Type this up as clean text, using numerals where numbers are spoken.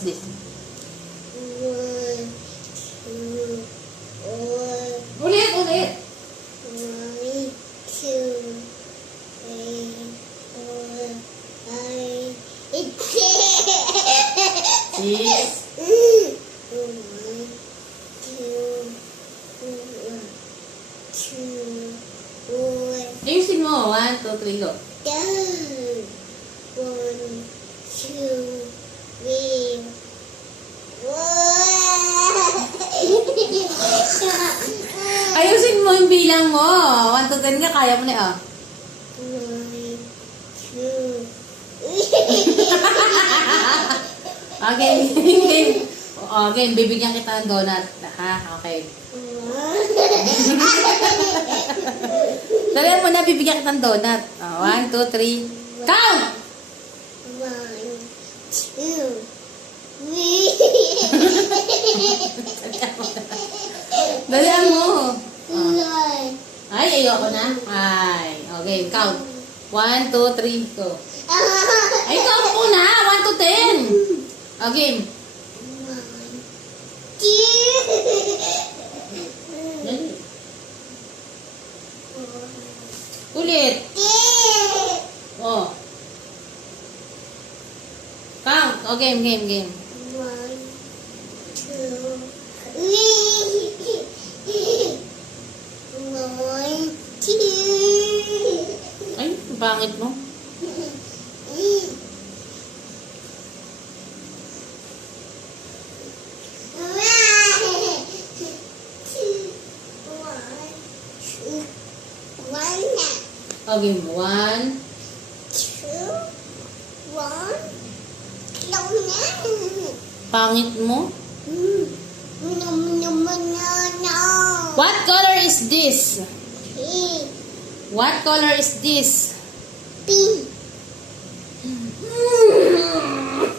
is this? 1, 2, Ulit, ulit. 1, 2, 3, 4, 5, 6. 2, 4, Ayusin mo. 1, 2, 3, go. down. 1, 2, 3. Ayusin mo yung bilang mo. 1 to 10 nga, kaya mo na ah. 1, 2. Okay, game. Okay, bibigyan kita ng donut. Ha? Okay. Dali mo na, bibigyan kita ng donut. 1, 2, 3. Count! 1, 2, 3. Dali mo. Nine. Ay, ayoko na. Ay, okay, count. 1, 2, 3, go. Ay, count ko na. 1 to 10. Okay. 1, 2. Dali. Ulit. Oh. Count. Okay, game. 1, 2, 3. 1, 2. Ay, pangit mo. Okay, 1. 2, 1. Pangit mo. No. What color is this? Pink. What color is this? Pink.